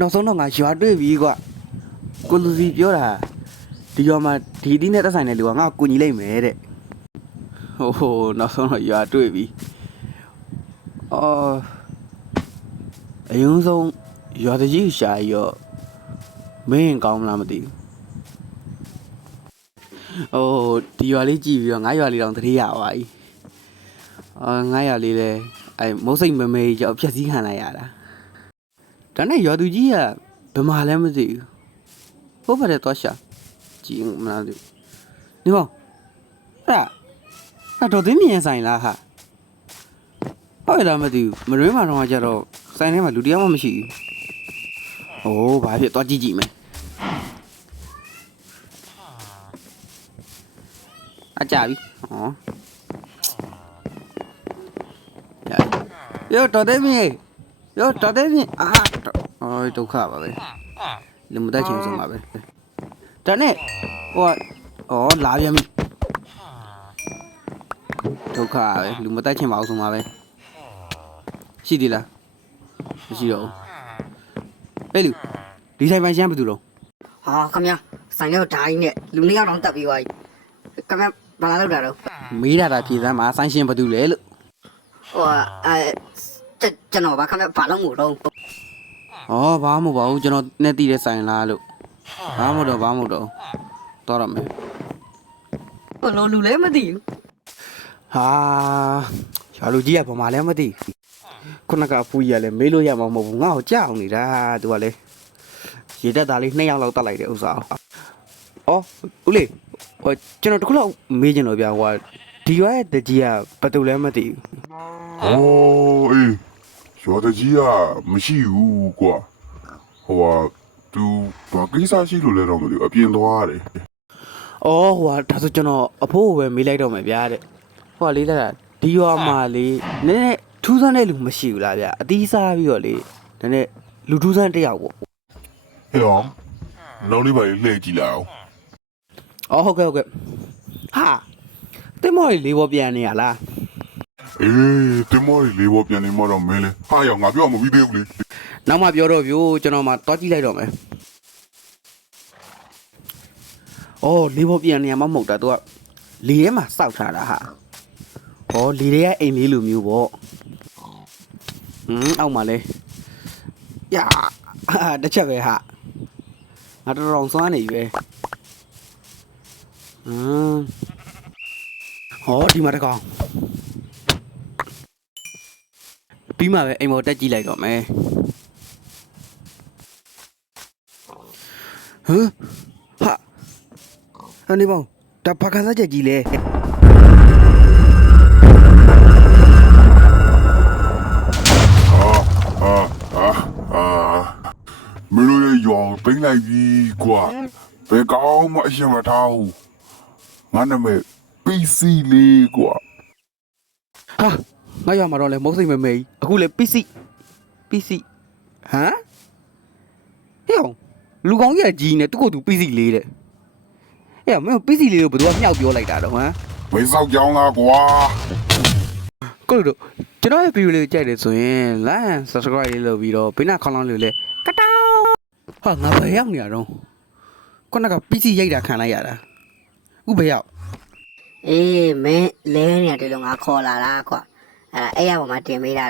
နောက်ဆုံးတော့ငါရွာတွေ့ပြီကွာကိုလူစီပြောတာဒီရွာမှာဒီသီးနဲ့တက်ဆိုင်တဲ့လူကငါ့ကိုကူညီလိုက်မယ်တဲ့နောက်ဆုံးတော့ရွာတွေ့ပြီအရင်ဆုံးရွာတကြီးရှာရောမင်းကောင်းမလားမသိဘူးဒီရွာလေးကြည့်ပြီးတော့ငါရွာလေးတောင်သတိရပါပြီငါရွာလေးလဲမုတ်စိတ်မမေးကြောက်ဖြက်စီးခံလိုက်ရတာဒါနဲ့ရွာသူကြီးကဘယ်မှာလဲမသိဘူးဟုတ်ပါတယ်တော့ရှာကြည့်မလားဒီမောအဲ့တော့သိမြင်ဆိုင်လားဟာဟုတ်လားမသိဘူးမရင်းမှာတော့ကြတော့ဆိုင်ထဲမှာလူတယောက်မှမရှိဘူးဘာဖြစ်သွားကြည့်ကြည့်မယ်အကြပြီရောတော်တယ်မြေဒုက္ခပါပဲလူမတက်ချင်ဆုံးပါပဲဒါနဲ့လာပြန်ပြီဒုက္ခပဲလူမတက်ချင်ပါအောင်ဆုံးပါပဲရှိသေးလားမရှိတော့ဘူးလူဒီဆိုင်ပိုင်းရှမ်းဘယ်သူတော့ဟာခင်ဗျာဆိုင်တော့ဓာကြီးနဲ့လူနှစ်ယောက်တော့တက်ပြီးသွားပြီခင်ဗျာဘာလာလောက်တာတော့မေးတာဖြေစမ်းမှာဆိုင်ရှင်ဘယ်သူလဲလို့ကျွန်တော်ဘာခင်ဗျာဘာလို့မို့တော့ဘာမှမဟုတ်ပါဘူးကျွန်တော်နဲ့တည်တဲ့ဆိုင်လားလို့ဘာမှမဟုတ်တော့တော့ရမယ်ဘလို့လူလည်းမသိဘူးရွာလူကြီးကဘာမှလည်းမသိခုနကအဖူးကြီးကလည်းမေးလို့ရမှာမဟုတ်ဘူးငါ့ကိုကြောက်နေတာသူကလည်းရေတက်သားလေး2ယောက်လောက်တတ်လိုက်တဲ့ဥစ္စာဦးလေးကျွန်တော်တခုလောက်မေးချင်တော့ဗျာဒီရွာရဲ့တကြီးကဘယ်သူလဲမသိဘူးအေးရွာတကြီးကမရှိဘူးကွာသူဘာကိစ္စရှိလို့လဲတော့မသိဘူးအပြင်သွားရတယ်ဒါဆိုကျွန်တော်အဖိုးကိုပဲမေးလိုက်တော့မယ်ဗျာတဲ့လေးလာဒီရွာမှာလေနည်းနည်းထူးဆန်းတဲ့လူမရှိဘူးလားဗျာအသီးစားပြီးတော့လေနည်းနည်းလူထူးဆန်းတစ်ယောက်ပေါ့နောက်လေးပါလှည့်ကြည့်လိုက်အောင်ဟုတ်ကဲ့တင်မော်လေးဘောပြန်နေရလားတင်မော်လေးဘောပြန်နေမှတော့မင်းလေရောငါပြောမပြီးသေးဘူးလေနောက်မှပြောတော့ဗျို့ကျွန်တော်မှတွားကြည့်လိုက်တော့မယ်လေးဘောပြန်နေရမှမဟုတ်တာသူကလေထဲမှာစောက်ထားတာလေထဲကအိမ်လေးလိုမျိုးပေါ့အောက်မှာလဲတစ်ချက်ပဲငါတော်စွမ်းနေပြီပဲဒီမှာတကောင်ပြီးမှပဲအိမ်ပေါ်တက်ကြည့်လိုက်တော့မယ်နေပေါင်းဒါဘာခါစားချက်ကြီးလဲမင်းတို့ရဲ့ရွာပိန်းလိုက်ပြီကွာဘယ်ကောင်းမှအရှင်မထားဘူးငါနာမည် PC လေးကွာငါရွာမှာတော့လဲမုတ်စိတ်မမေးအခုလဲ PC လူကောင်းကြီးနဲ့သူ့ကိုယ်သူ PC လေးတဲ့မင်း PC လေးကိုဘယ်သူကမြောက်ပြောလိုက်တာတော့မင်းစောက်ကြောင်းလားကွာကိုတို့ကျွန်တော်ရဲ့ video လေးကိုကြိုက်တယ်ဆိုရင် like and subscribe လေးလုပ်ပြီးတော့ဘေးနားခေါင်းလောင်းလေးလည်းကတောင်းငါဘယ်ရောက်နေရတော့ခုနက PC ရိုက်တာခံလိုက်ရတာဥဘယ်ရောက်မင်းလဲနေတယ်လို့ငါခေါ်လာတာကွာအဲ့ရပေါ်မှာတင်ပေးတာ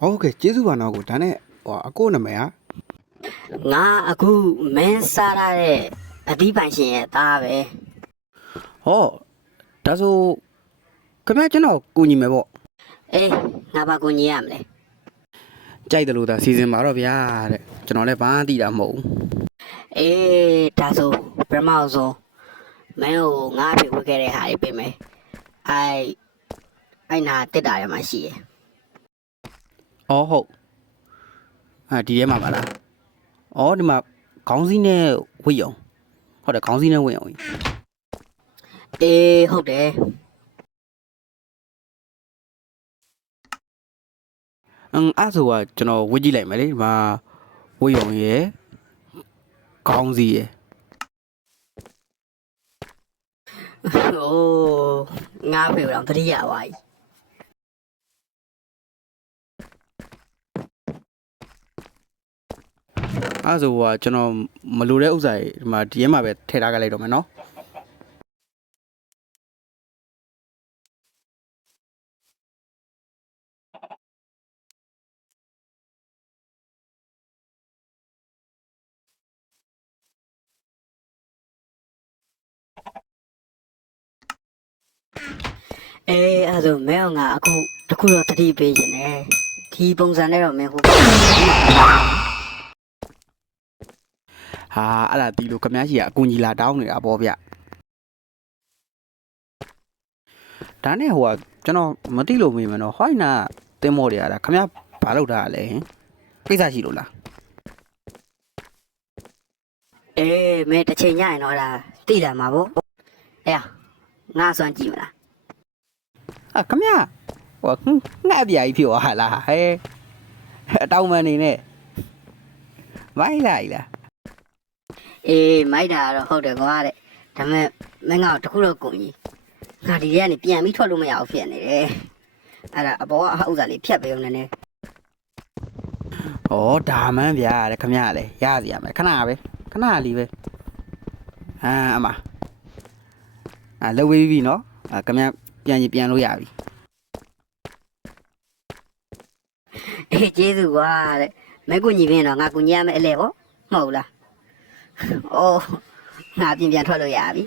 ဟုတ်ကဲ့ကျေးဇူးပါတော့ကိုဒါနဲ့အကိုနာမည်ငါအခုမင်းစားရတဲ့အသီးပိုင်ရှင်ရဲ့သားပဲဒါဆိုခင်ဗျာကျွန်တော်ကူညီမယ်ပေါ့ငါဘာကူညီရမလဲကြိုက်တယ်လို့သာစီစဉ်ပါတော့ဗျာတဲ့ကျွန်တော်လည်းဘာမှသိတာမဟုတ်ဘူးဒါဆိုပထမဆုံးမင်းကိုငါ့ဖေဝတ်ခဲ့တဲ့ဟာလေးပြင်မယ်အဲ့နာတက်တာရမှာရှိရယ်ဟုတ်ဒီထဲမှာပါလားဒီမှာခေါင်းစည်းနဲ့ဝိတ်အောင်ဟုတ်တယ်ခေါင်းစည်းနဲ့ဝိတ်အောင်ဟုတ်တယ်အဲ့ဆိုကကျွန်တော်ဝတ်ကြည့်လိုက်မယ်လေဒီမှာဝိတ်အောင်ရယ်ခေါင်းစည်းရယ်ငါဖေတော့တတိယပါကြီး အဲ့ဆိုကျွန်တော်မလိုတဲ့ဥစ္စာတွေဒီမှာဒီထဲမှာပဲထည့်ထားကြလိုက်တော့မယ်နော်အဲ့ဒါဆိုမင်းကငါအခုတခုတော့တတိပေးခြင်းတယ်ဒီပုံစံနဲ့တော့မင်းဟို ဟာအဲ့ဒါဒီလိုခမည်းရှိကအကူကြီးလာတောင်းနေတာပေါ့ဗျဒါနဲ့ကျွန်တော်မသိလို့မေးမယ်နော်ဟိုင်းနာတင်းမော်တွေရတာခမည်းဘာလုပ်တာလဲကိစ္စရှိလို့လား မင်းတစ်ချိန်ညရင်တော့ဒါသိလာမှာပေါ့အေးငါစွမ်းကြည့်မလား ခမည်းငှက်ပြာကြီးဖြစ်သွားလားဟဲအတောင်မန်နေနဲ့မိုက်လိုက်လား မိုက်တာတော့ဟုတ်တယ်ကွာတဲ့ဒါပေမဲ့မင်းကတခုတော့ကုန်ကြီးငါဒီထဲကနေပြန်ပြီးထွက်လို့မရအောင်ဖြစ်နေတယ်အဲ့ဒါအပေါ်ကအဥစ္စာလေးဖြတ်ပေးအောင်နည်းနည်း ဩဒါမှန်းဗျာတဲ့ခမည်းလည်းရစီရမယ်ခဏလေးပဲအမလှုပ်ပြီးပြီနော်ခမည်းပြန်လို့ရပြီ ကျေးဇူးကွာတဲ့မဲကူညီပင်းတော့ငါကူညီရမယ်အလဲပေါ့မဟုတ်လားအိုးငါပြန်ထွက်လို့ရပြီ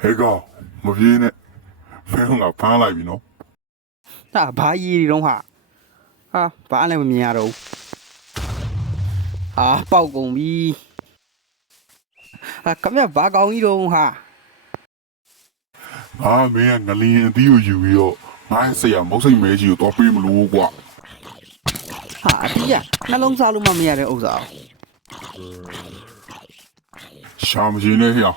ဟဲ့ကောင်မပြေးနဲ့ဖဲငါဖမ်းလိုက်ပြီနော် ဘာကြီးတွေတော့ဟာဘာလည်းမမြင်ရတော့ပေါက်ကုန်ပြီခမည်းဘာကောင်းကြီးတော့ဟာ ငါမင်းကငလျင်အသီးကိုယူပြီးတော့ငါဆရာမုတ်စိတ်မဲကြီးကိုတော့ပေးမလို့ကွာ အတီးရနှလုံးစားလို့မရတဲ့ဥစ္စာ ရှာမရှိနဲ့ဟဲ့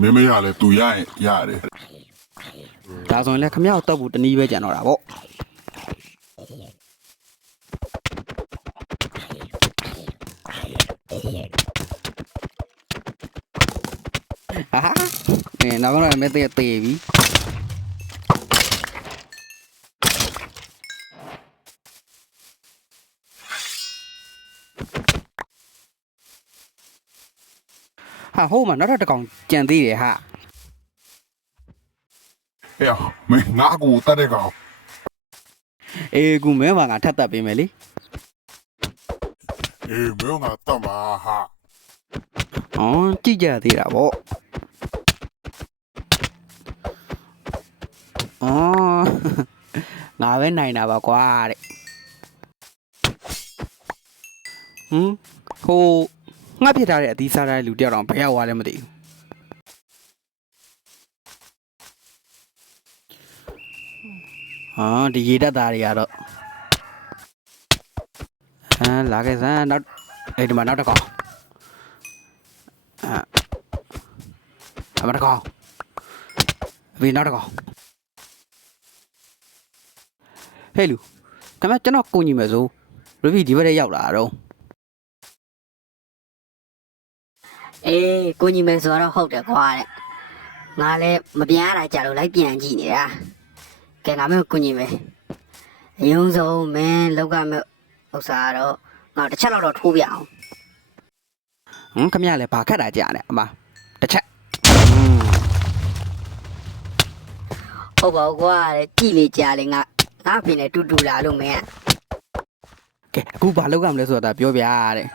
မင်းမရလဲသူရရင်ရတယ် ဒါဆိုရင်လည်းခမည်းကိုတောက်ဖို့တနည်းပဲကြံတော့တာပေါ့နောက်တော့မဲသေးပြီဟိုမှာနောက်တစ်ကောင်ကြံသေးတယ်ဟာ ဟဲ့မင်းငါကိုတတ်တဲ့ကောင် ကူမဲမှာငါထပ်တက်ပေးမယ်လေ မင်းငါတတ်မှာဟာ ကြည့်ကြသေးတာပေါ့ငါပဲနိုင်တာပါကွာတဲ့ငါဖြစ်ထားတဲ့အသီးစားတဲ့လူတယောက်တော့ဘယ်ရောက်သွားလဲမသိဘူးဒီရေတက်သားတွေကတော့လာခဲ့စမ်းနောက်ဒီမှာနောက်တစ်ကောင်အမတစ်ကောင်ဒီနောက်တစ်ကောင်ဟဲ့လူခမကျွန်တော်ကိုညီမယ်ဆိုရဗီဒီဘက်ထဲရောက်လာတော့ ကိုညီမယ်ဆိုတော့ဟုတ်တယ်ကွာတဲ့ငါလည်းမပြန်ရတာကြလို့လိုက်ပြန်ကြည့်နေတာကဲငါမျိုးကိုညီမယ်အယုံဆုံးမင်းလောက်ကမဲ့ဥစ္စာတော့ငါတစ်ချက်တော့ထိုးပြအောင် ခမရလည်းဘာခက်တာကြာနဲ့အမတစ်ချက် ဟုတ်ပါဘူးကွာတဲ့ကြည့်လေကြားလေငါအဖေနဲ့တူလာလို့မင်း ကဲအခုဘာလုပ်ရမလဲဆိုတာပြောပြတဲ့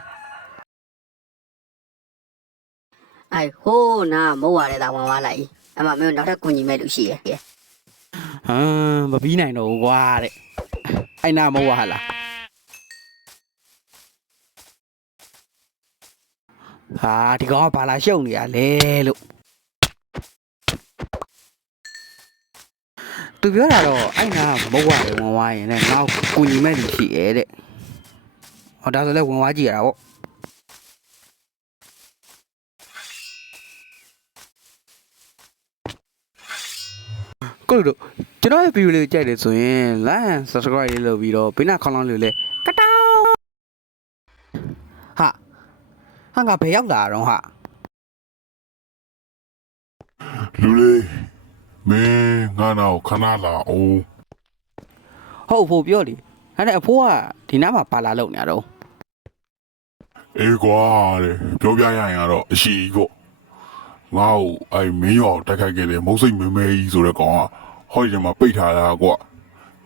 ဟိုးနာမဟုတ်ရတဲ့တောင်ဝါလိုက်အမမင်းနောက်ထပ်ကိုညီမဲ့လူရှိတယ် မပြီးနိုင်တော့ဘူးကွာတဲ့အဲ့နာမဟုတ်ဟာလားဒီကောင်ကဘာလာရှုပ်နေရလဲလို့သူပြောတာတော့အဲ့နာမဟုတ်ရတယ်ဝင်သွားရင်လည်းငါ့ကိုညီမဲ့လူရှိရဲ့တဲ့ဒါဆိုလည်းဝင်သွားကြည့်ရတာပေါ့ကိုတို့ကျွန်တော်ရဲ့ဗီဒီယိုလေးကိုကြိုက်တယ်ဆိုရင် like and subscribe လေးလုပ်ပြီးတော့ဘေးနားခေါင်းလောင်းလေးလည်းကတောင်းဟာငါဘယ်ရောက်လာတော့ဟာ လူလေးမင်းငါနောက်ခဏလာအောင် ဟုတ်ဖို့ပြောလေဒါနဲ့အဖိုးကဒီနားမှာပါလာလုံနေရတော့ အေးကွာတဲ့ပြောပြရရင်ကတော့အရှိကြီးပေါ့ငါ့ကိုအဲ့မင်းရောတိုက်ခိုက်ခဲ့တဲ့မုတ်စိတ်မဲမဲကြီးဆိုတဲ့ကောင်ကဟောဒီထဲမှာပိတ်ထားတာကွာ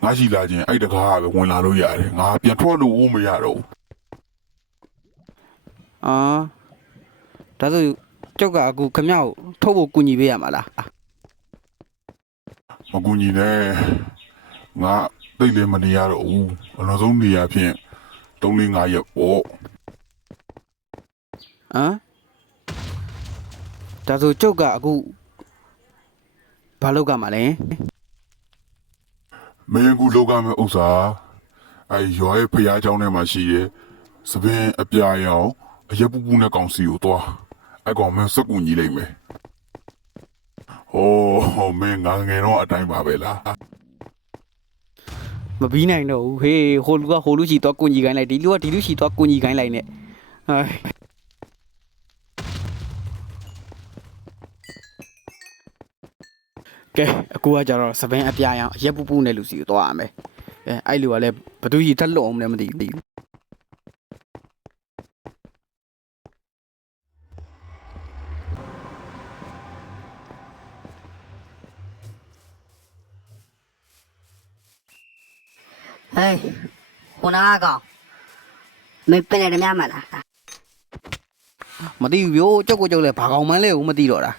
ငါရှိလာခြင်းအဲ့တကားကပဲဝင်လာလို့ရတယ်ငါပြန်ထွက်လို့မရတော့ဘူး အာဒါဆိုကျုပ်ကအခုခမရကိုထုတ်ဖို့ကူညီပေးရမှာလား မကူညီနဲ့ငါတိတ်လည်းမနေရတော့ဘူးအလုံးစုံနေရဖြင့်3-5ရက်ပေါ့ ဟမ်ဒါဆိုကျုပ်ကအခုဘာလုပ်ကမှာလဲ မင်းကူလောက်ကမဲ့ဥစ္စာအဲ့ရွာရဲ့ဖျားเจ้าထဲမှာရှိရဲ့စပင်းအပြာရောင်အရက်ပူပူနဲ့ကောင်စီကိုတွားအဲ့ကောင်မင်းစက်ကူညီလိုက်မယ်ဟိုမင်းငါငယ်တော့အတိုင်းပါပဲလား မပြီးနိုင်တော့ဘူးဟေးဟိုလူကဟိုလူရှိသွားကူညီခိုင်းလိုက်ဒီလူကဒီလူရှိသွားကူညီခိုင်းလိုက်နဲ့ဟိုင်းကဲအခုကကြတော့စပင်းအပြာရောင်အရက်ပူပူနဲ့လူစီကိုသွားရမယ်အဲ့လူကလည်းဘသူကြီးထက်လွတ်အောင်လည်းမသိဘူး ဟေးဟိုနာကောင်မင်းပင်တယ်များမလား မသိဘူးဗျို့ကြောက်ကိုကြောက်လဲဘာကောင်မှန်းလဲကိုမသိတော့တာ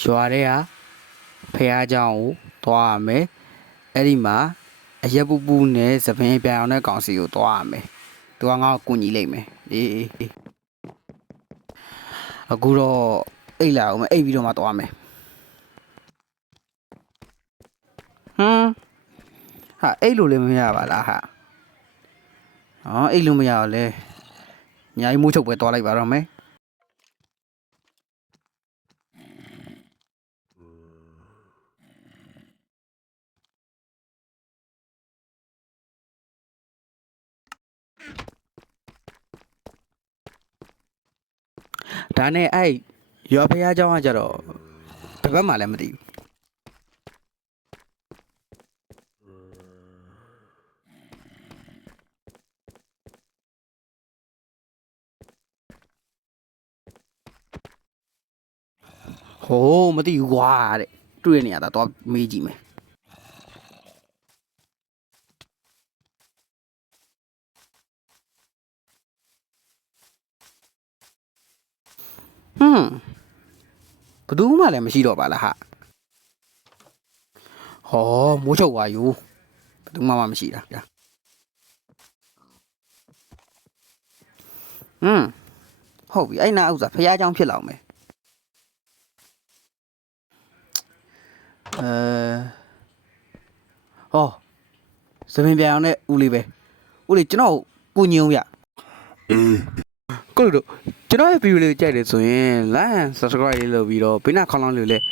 ရွာထဲကဖះเจ้าကိုသွားရမယ်အဲ့ဒီမှာအရက်ပူပူနဲ့သပင်းပြောင်တဲ့ကောင်စီကိုသွားရမယ်သူကငါ့ကိုကူညီလိုက်မယ်အေးအခုတော့အိတ်လာအောင်အိတ်ပြီးတော့မှသွားမယ်ဟာအိတ်လို့လည်းမရပါလားဟာအိတ်လို့မရတော့လဲညာကြီးမိုးချုပ်ပဲသွားလိုက်ပါတော့မယ်ဒါနဲ့အဲ့ရွာဖះเจ้าကကြတော့ဘယ်ဘက်မှလည်းမသိဘူးဟိုးမသိဘူးကွာတဲ့တွေ့ရနေရတာတော့မေးကြည့်မယ်ဘယ်သူမှလည်းမရှိတော့ပါလားဟာဟောမိုးချုပ်သွားယူဘယ်သူမှမရှိတာဟုတ်ပြီအဲ့နာဥစ္စာဖះเจ้าဖြစ်လောက်မယ်ဟောစပင်းပြောင်နဲ့ဦးလေးပဲဦးလေးကျွန်တော်ကူညီအောင်ရ အေး ကိုတို့ကျွန်တော်ရဲ့ဗီဒီယိုလေးကြိုက်တယ်ဆိုရင် like and subscribe လေးလုပ်ပြီးတော့ဘေးနားခေါင်းလောင်းလေးလည်း